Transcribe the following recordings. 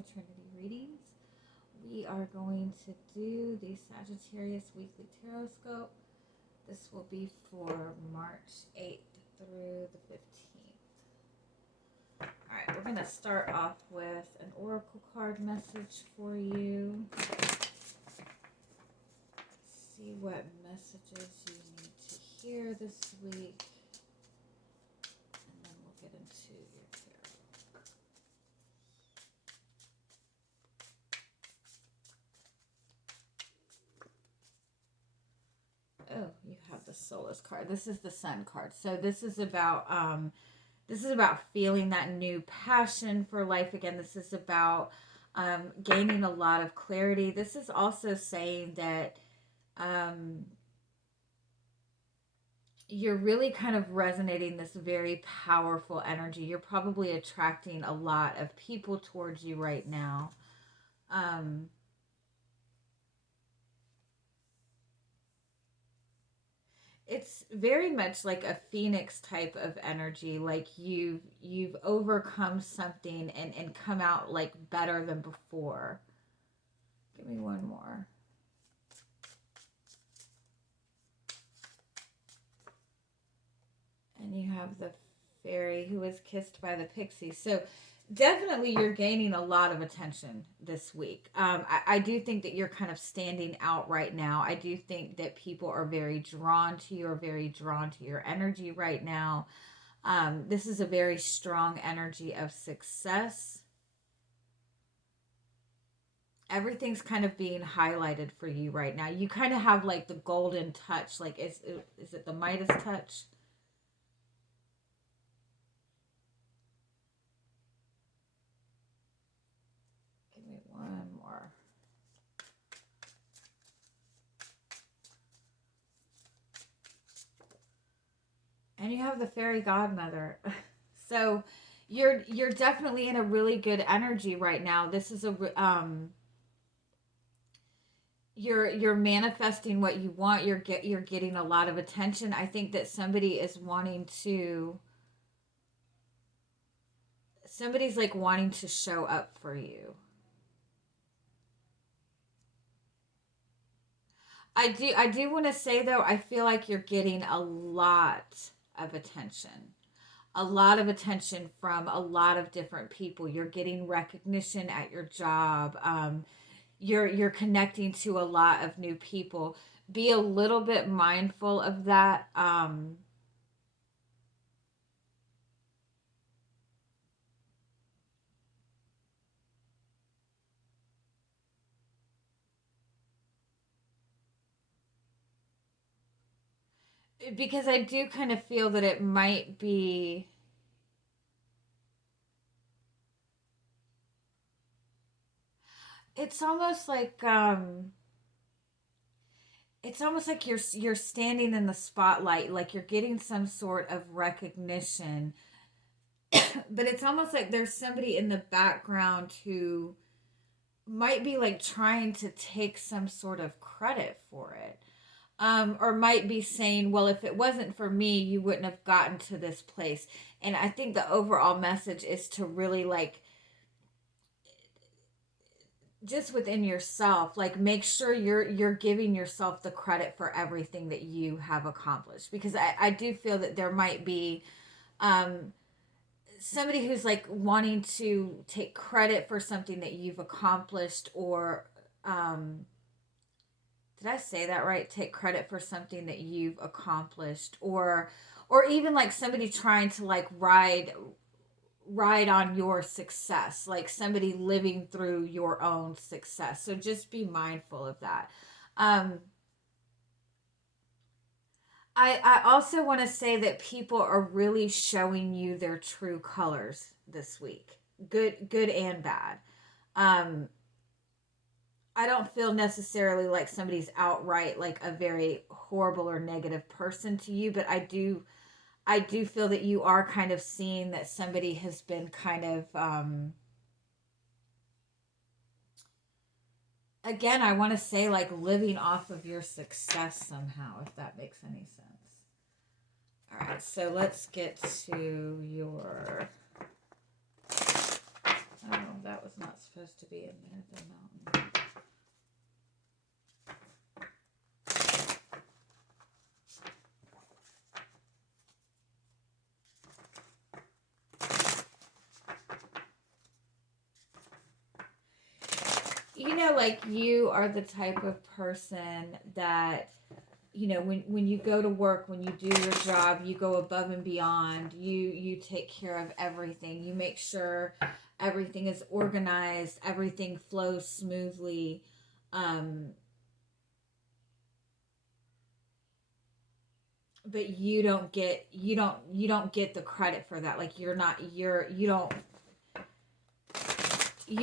with Trinity Readings. We are going to do the Sagittarius Weekly Tarotscope. This will be for March 8th through the 15th. Alright, we're going to start off with an oracle card message for you. See what messages you need to hear this week. And then we'll get into your tarot. Oh, you have the Solace card. This is the Sun card. So this is about feeling that new passion for life again. This is about gaining a lot of clarity. This is also saying that you're really kind of resonating this very powerful energy. You're probably attracting a lot of people towards you right now. It's very much like a phoenix type of energy, like you've overcome something and come out like better than before. Give me one more. And you have the fairy who was kissed by the pixie. So definitely you're gaining a lot of attention this week. I do think that you're kind of standing out right now. I do think that people are very drawn to you, or very drawn to your energy right now. This is a very strong energy of success. Everything's kind of being highlighted for you right now. You kind of have like the golden touch. Like, is it the Midas touch? One more. And you have the fairy godmother. So you're definitely in a really good energy right now. This is a you're manifesting what you want. You're getting a lot of attention. I think that somebody's like wanting to show up for you. I do want to say though, I feel like you're getting a lot of attention. A lot of attention from a lot of different people. You're getting recognition at your job. You're connecting to a lot of new people. Be a little bit mindful of that. Because I do kind of feel that it might be it's almost like you're standing in the spotlight, like you're getting some sort of recognition. But it's almost like there's somebody in the background who might be like trying to take some sort of credit for it. Or might be saying, well, if it wasn't for me, you wouldn't have gotten to this place. And I think the overall message is to really like, just within yourself, like make sure you're giving yourself the credit for everything that you have accomplished. Because I do feel that there might be somebody who's like wanting to take credit for something that you've accomplished, or did I say that right? Take credit for something that you've accomplished, or even like somebody trying to like ride on your success, like somebody living through your own success. So just be mindful of that. I also want to say that people are really showing you their true colors this week, good and bad. Um, I don't feel necessarily like somebody's outright like a very horrible or negative person to you, but I do feel that you are kind of seeing that somebody has been kind of again, I want to say like living off of your success somehow, if that makes any sense. All right, so let's get to your... Oh, that was not supposed to be in there, the mountain. You know, like you are the type of person that, you know, when you go to work, when you do your job, you go above and beyond. You take care of everything. You make sure everything is organized, everything flows smoothly. Um, but you don't get the credit for that. Like you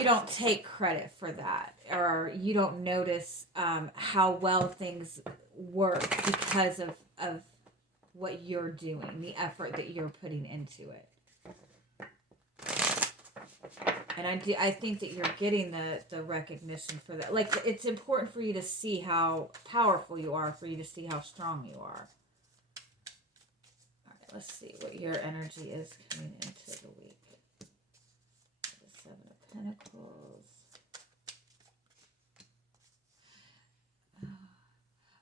don't take credit for that, or you don't notice how well things work because of what you're doing, the effort that you're putting into it. And I think that you're getting the recognition for that. Like, it's important for you to see how powerful you are, for you to see how strong you are. All right, let's see what your energy is coming into the week. The Seven of Pentacles.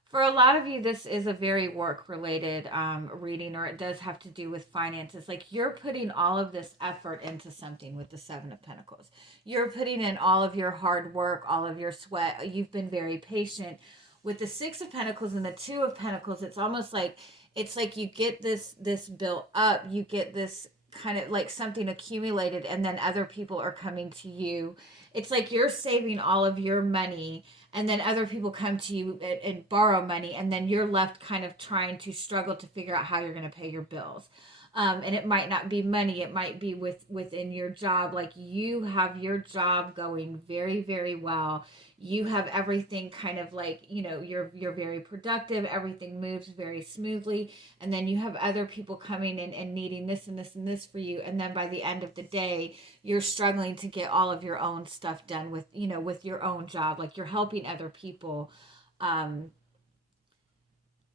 For a lot of you, this is a very work-related reading, or it does have to do with finances. Like, you're putting all of this effort into something with the Seven of Pentacles. You're putting in all of your hard work, all of your sweat. You've been very patient. With the Six of Pentacles and the Two of Pentacles, it's almost like, it's like you get this built up. You get this kind of like something accumulated, and then other people are coming to you. It's like you're saving all of your money, and then other people come to you and borrow money, and then you're left kind of trying to struggle to figure out how you're going to pay your bills. And it might not be money, it might be within your job. Like, you have your job going very, very well. You have everything kind of like, you know, you're very productive, everything moves very smoothly, and then you have other people coming in and needing this and this and this for you, and then by the end of the day, you're struggling to get all of your own stuff done with, you know, with your own job. Like, you're helping other people.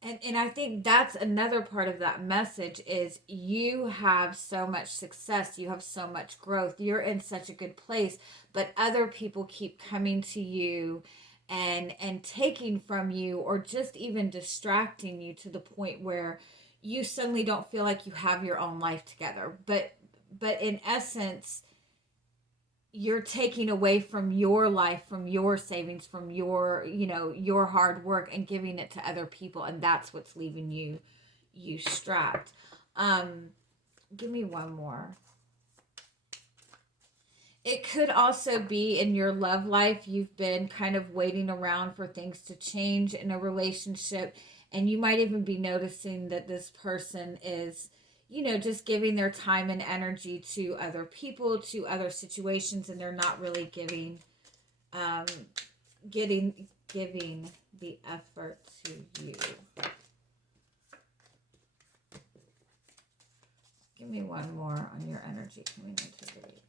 And I think that's another part of that message is you have so much success, you have so much growth, you're in such a good place, but other people keep coming to you and taking from you, or just even distracting you to the point where you suddenly don't feel like you have your own life together. But in essence, you're taking away from your life, from your savings, from your, you know, your hard work, and giving it to other people, and that's what's leaving you strapped. Give me one more. It could also be in your love life. You've been kind of waiting around for things to change in a relationship, and you might even be noticing that this person is, you know, just giving their time and energy to other people, to other situations, and they're not really giving the effort to you. Give me one more on your energy coming into the week.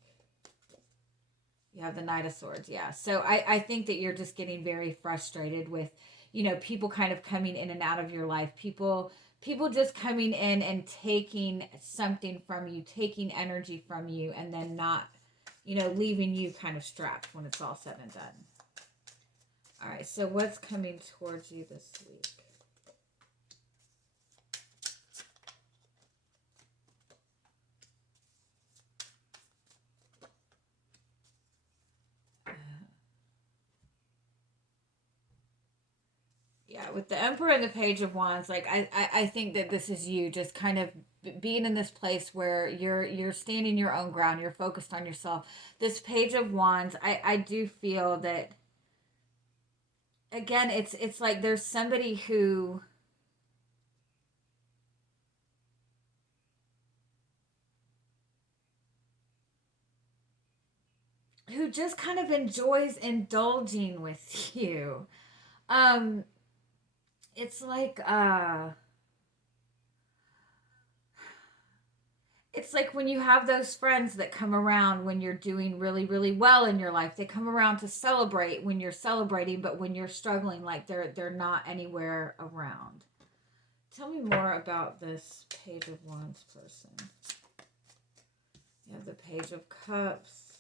You have the Knight of Swords, yeah. So I think that you're just getting very frustrated with, you know, people kind of coming in and out of your life. People just coming in and taking something from you, taking energy from you, and then not, you know, leaving you kind of strapped when it's all said and done. All right, so what's coming towards you this week? Yeah, with the Emperor and the Page of Wands, like I think that this is you just kind of being in this place where you're standing your own ground, you're focused on yourself. This Page of Wands, I do feel that, again, it's like there's somebody who just kind of enjoys indulging with you. Um it's like it's like when you have those friends that come around when you're doing really, really well in your life. They come around to celebrate when you're celebrating, but when you're struggling, like they're not anywhere around. Tell me more about this Page of Wands person. You have the Page of Cups.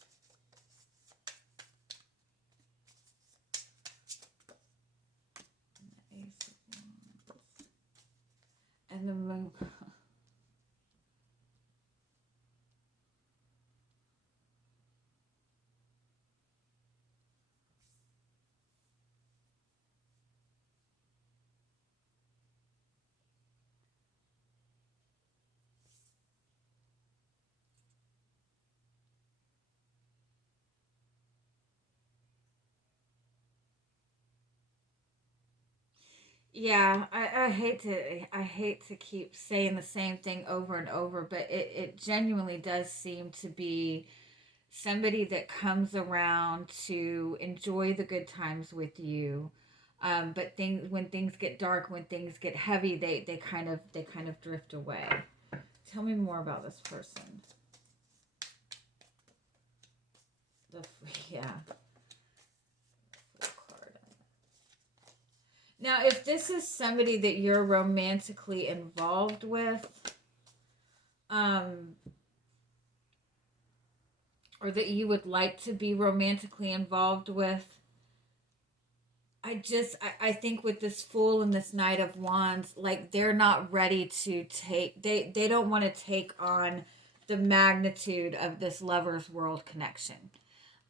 Yeah, I hate to keep saying the same thing over and over, but it genuinely does seem to be somebody that comes around to enjoy the good times with you. But things when things get dark, when things get heavy, they kind of drift away. Tell me more about this person. The yeah, full card. Now, if this is somebody that you're romantically involved with, um, or that you would like to be romantically involved with, I think with this Fool and this Knight of Wands, like they're not ready to take, they don't want to take on the magnitude of this lover's world connection.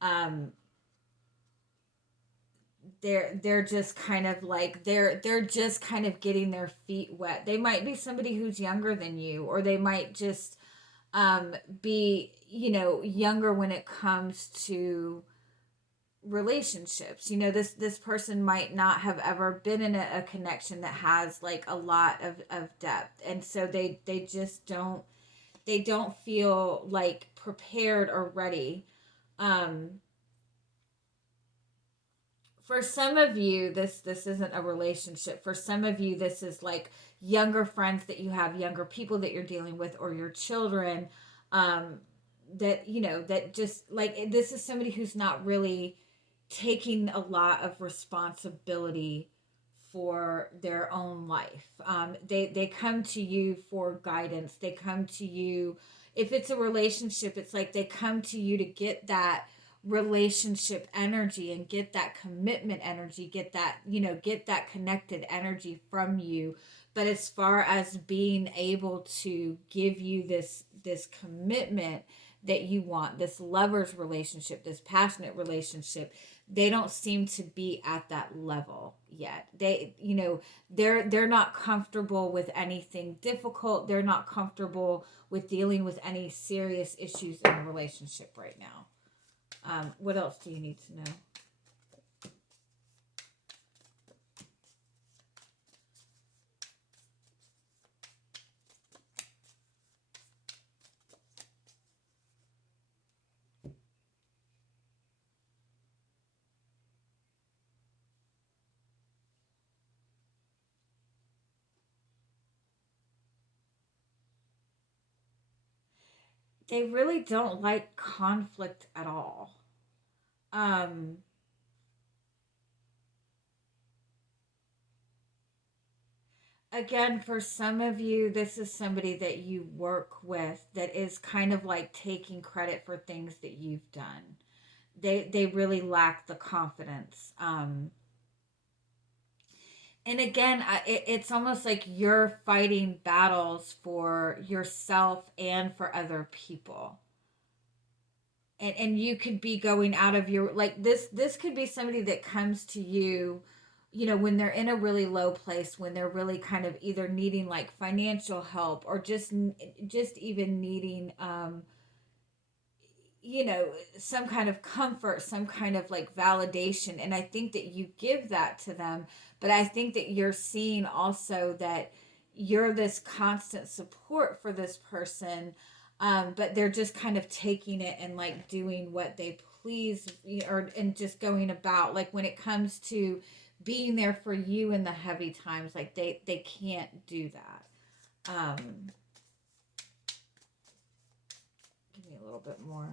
Um, they're just kind of like they're just kind of getting their feet wet. They might be somebody who's younger than you, or they might just be, younger when it comes to relationships. This person might not have ever been in a connection that has like a lot of depth, and so they just don't feel like prepared or ready. um for some of you, this isn't a relationship. For some of you, this is like younger friends that you have, younger people that you're dealing with, or your children, um that that just like, this is somebody who's not really taking a lot of responsibility for their own life. They come to you for guidance. They come to you, if it's a relationship, it's like they come to you to get that relationship energy and get that commitment energy, get that connected energy from you. But as far as being able to give you this commitment that you want, this lover's relationship, this passionate relationship, they don't seem to be at that level yet. They're not comfortable with anything difficult. They're not comfortable with dealing with any serious issues in a relationship right now. What else do you need to know? They really don't like conflict at all. Um, Again, for some of you, this is somebody that you work with that is kind of like taking credit for things that you've done. They really lack the confidence. And again, it's almost like you're fighting battles for yourself and for other people. And you could be going out of your, like, this could be somebody that comes to you, when they're in a really low place, when they're really kind of either needing like financial help, or just even needing you know some kind of comfort, some kind of like validation. And I think that you give that to them, but I think that you're seeing also that you're this constant support for this person. But they're just kind of taking it and like doing what they please, or and just going about, like when it comes to being there for you in the heavy times, like they can't do that. Give me a little bit more.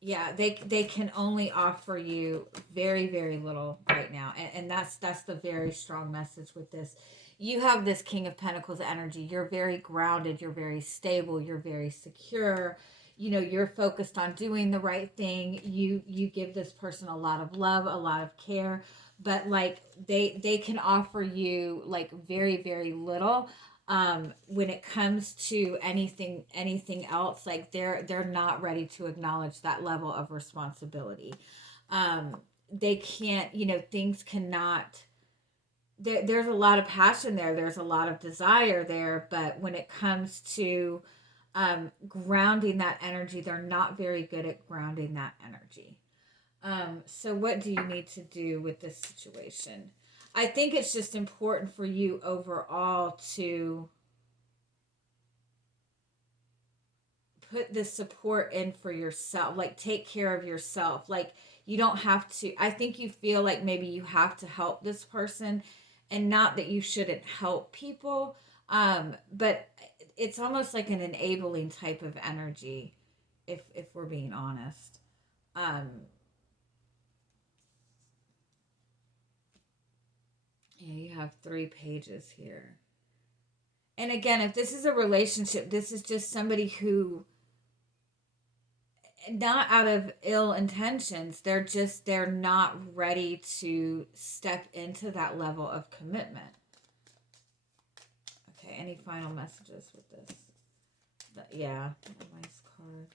Yeah, they can only offer you very very little right now, and that's the very strong message with this. You have this King of Pentacles energy. You're very grounded, you're very stable, you're very secure. You're focused on doing the right thing. You give this person a lot of love, a lot of care, but like they can offer you like very very little. When it comes to anything else, like they're not ready to acknowledge that level of responsibility. They can't, things cannot, there's a lot of passion there, there's a lot of desire there, but when it comes to grounding that energy, they're not very good at grounding that energy. So what do you need to do with this situation? I think it's just important for you overall to put the support in for yourself, like take care of yourself. Like you don't have to, I think you feel like maybe you have to help this person, and not that you shouldn't help people. But it's almost like an enabling type of energy, if we're being honest. Um, yeah, you have 3 pages here. And again, if this is a relationship, this is just somebody who, not out of ill intentions, they're not ready to step into that level of commitment. Okay, any final messages with this? Yeah, a nice card.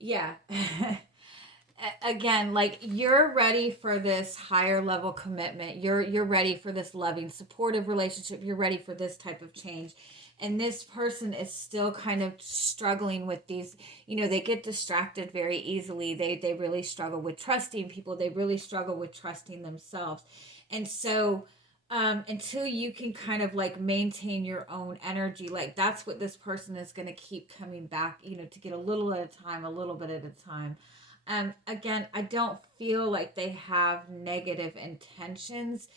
Yeah. Again, like you're ready for this higher level commitment. You're ready for this loving, supportive relationship. You're ready for this type of change. And this person is still kind of struggling with these, they get distracted very easily. They really struggle with trusting people. They really struggle with trusting themselves. And so until you can kind of like maintain your own energy, like that's what this person is going to keep coming back, to get a little at a time, a little bit at a time. Again, I don't feel like they have negative intentions.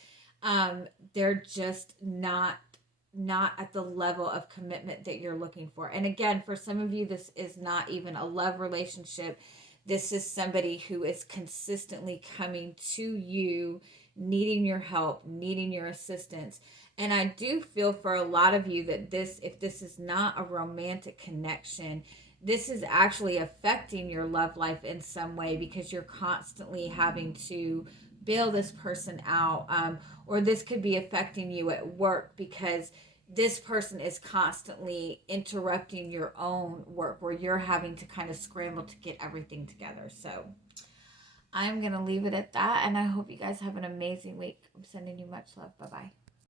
They're just not at the level of commitment that you're looking for. And again, for some of you, this is not even a love relationship. This is somebody who is consistently coming to you, needing your help, needing your assistance. And I do feel for a lot of you that if this is not a romantic connection, this is actually affecting your love life in some way, because you're constantly having to bail this person out. Or this could be affecting you at work, because this person is constantly interrupting your own work, where you're having to kind of scramble to get everything together. So I'm going to leave it at that. And I hope you guys have an amazing week. I'm sending you much love. Bye bye.